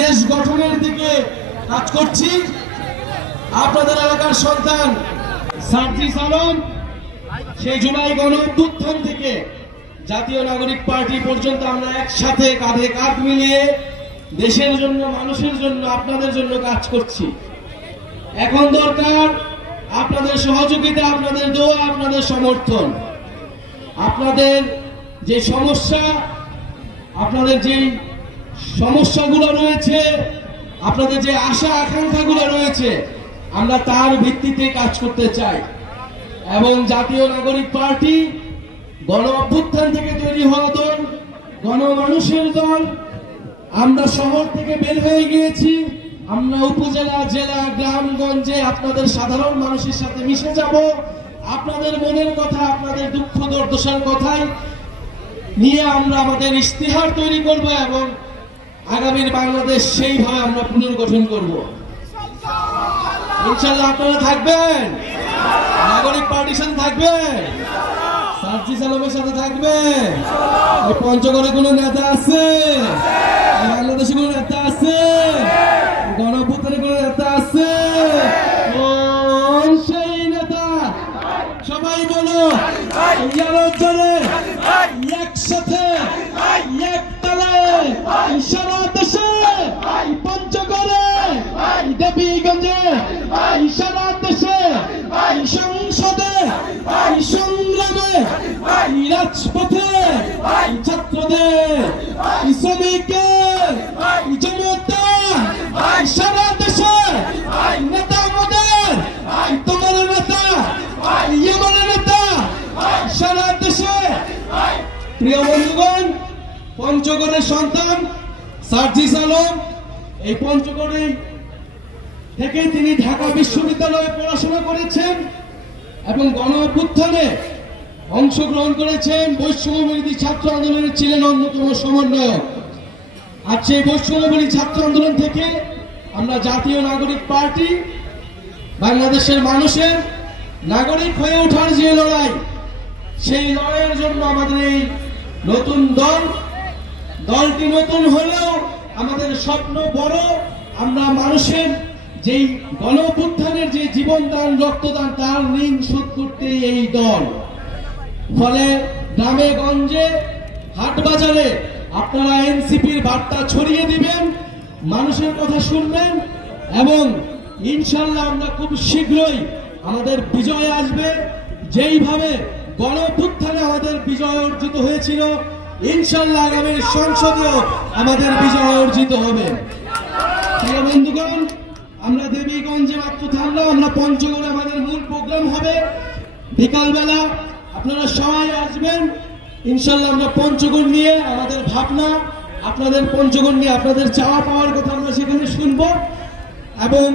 দেশ গঠনের দিকে কাজ করছি। আপনাদের এলাকার সন্তান সার্জিস আলম সেই জুলাই গণ অভ্যুত্থান থেকে জাতীয় নাগরিক পার্টি পর্যন্ত আমরা একসাথে কাঁধে কাঁধ মিলিয়ে দেশের জন্য, মানুষের জন্য, আপনাদের জন্য কাজ করছি। এখন দরকার আপনাদের সহযোগিতা, আপনাদের দোয়া, আপনাদের সমর্থন। আপনাদের যে সমস্যা, আপনাদের যে সমস্যাগুলো রয়েছে, আপনাদের যে আশা আকাঙ্ক্ষাগুলো রয়েছে, আমরা তার ভিত্তিতে কাজ করতে চাই। এবং জাতীয় নাগরিক পার্টি গণ অভ্যুত্থান থেকে তৈরি হওয়া দল, গণমানুষের দল। আমরা শহর থেকে বের হয়ে গিয়েছি, আমরা উপজেলা, জেলা, গ্রামগঞ্জে আপনাদের সাধারণ মানুষের সাথে মিশে যাব। আপনাদের মনের কথা, আপনাদের দুঃখ দুর্দশার কথাই নিয়ে আমরা আমাদের ইশতেহার তৈরি করব এবং আগামীর বাংলাদেশ সেইভাবে আমরা পুনর্গঠন করব। ইনশাআল্লাহ আপনারা থাকবেন, নাগরিক পার্টির সাথে থাকবেন, সার্জিস আলমের সাথে থাকবেন। এই পঞ্চগড়ে কোন নেতা আছে? বাংলাদেশে কোন নেতা আছে? গণ অভ্যুত্থানে কোন নেতা আছে? সেই নেতা সবাই বলো একসাথে একতালে সারা দেশে, পঞ্চগড়ে, দেবীগঞ্জে, সারা দেশে, সংসদে, সংগ্রামে, রাজপথে, ছাত্রদের, শ্রমিকের, জনতা, সারা দেশে নেতা আমাদের, তোমার নেতা, আমার নেতা, সারা দেশে। প্রিয় বন্ধুগণ, পঞ্চগড়ের সন্তান সার্জিস আলম এই পঞ্চগড়ে থেকে তিনি ঢাকা বিশ্ববিদ্যালয়ে পড়াশোনা করেছেন এবং গণ অভ্যুত্থানে অংশগ্রহণ করেছেন। বৈষম্যবিরোধী ছাত্র আন্দোলনের ছিলেন অন্যতম সমন্বয়ক। আর সেই বৈষম্যবিরোধী ছাত্র আন্দোলন থেকে আমরা জাতীয় নাগরিক পার্টি, বাংলাদেশের মানুষের নাগরিক হয়ে ওঠার যে লড়াই, সেই লড়াইয়ের জন্য আমাদের এই নতুন দলটি নতুন হলেও আমাদের স্বপ্ন বড়। আমরা মানুষের যেই গণ অভ্যুত্থানের যে জীবনদান, রক্তদান, তার ঋণ শোধ করতে এই দল। ফলে গ্রামে গঞ্জে, হাট বাজারে আপনারা এনসিপির বার্তা ছড়িয়ে দিবেন, মানুষের কথা শুনবেন এবং ইনশাল্লাহ আমরা খুব শীঘ্রই আমাদের বিজয় আসবে। যেইভাবে গণ অভ্যুত্থানে আমাদের বিজয় অর্জিত হয়েছিল, ইনশাল্লাহ আগামী সংসদেও আমাদের বিজয় অর্জিত হবে। প্রিয় বন্ধুগণ, আমরা দেবীগঞ্জে মাত্র থামলাম, আমরা পঞ্চগড়ে আমাদের মূল প্রোগ্রাম হবে বিকালবেলা। আপনারা সবাই আসবেন ইনশাল্লাহ। আমরা পঞ্চগড় নিয়ে আমাদের ভাবনা, আপনাদের পঞ্চগড় নিয়ে আপনাদের চাওয়া পাওয়ার কথা আমরা সেখানে শুনব এবং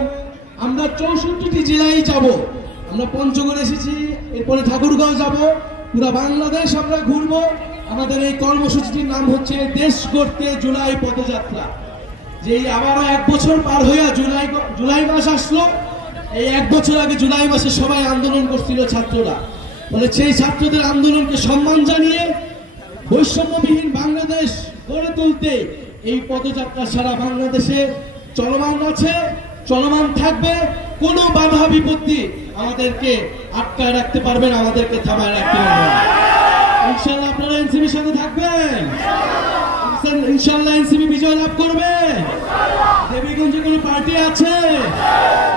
আমরা 64টি জেলায় যাব। আমরা পঞ্চগড় এসেছি, এরপরে ঠাকুরগাঁও যাব, পুরো বাংলাদেশ আমরা ঘুরবো। আমাদের এই কর্মসূচিটির নাম হচ্ছে দেশ গড়তে জুলাই পদযাত্রা। যেই আবারও 1 বছর পার হয়ে জুলাই মাস আসলো। এই 1 বছর আগে জুলাই মাসে সবাই আন্দোলন করছিল ছাত্ররা। বলে সেই ছাত্রদের আন্দোলনকে সম্মান জানিয়ে বৈষম্যবিহীন বাংলাদেশ গড়ে তুলতে এই পদযাত্রা সারা বাংলাদেশে চলমান আছে, চলমান থাকবে। কোনো বাধা বিপত্তি আমাদেরকে আটকায় রাখতে পারবেন, আমাদেরকে থামায় রাখতে পারবেন। ইনশাআল্লাহ আপনারা এনসিপির সাথে থাকবেন, ইনশাআল্লাহ এনসিপি বিজয় লাভ করবে। দেবীগঞ্জে কোনো পার্টি আছে?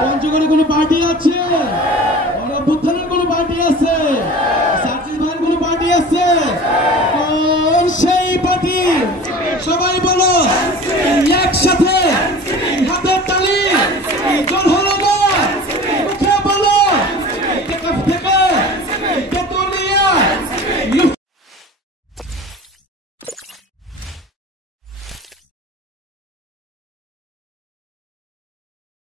পঞ্চগড়ে কোনো পার্টি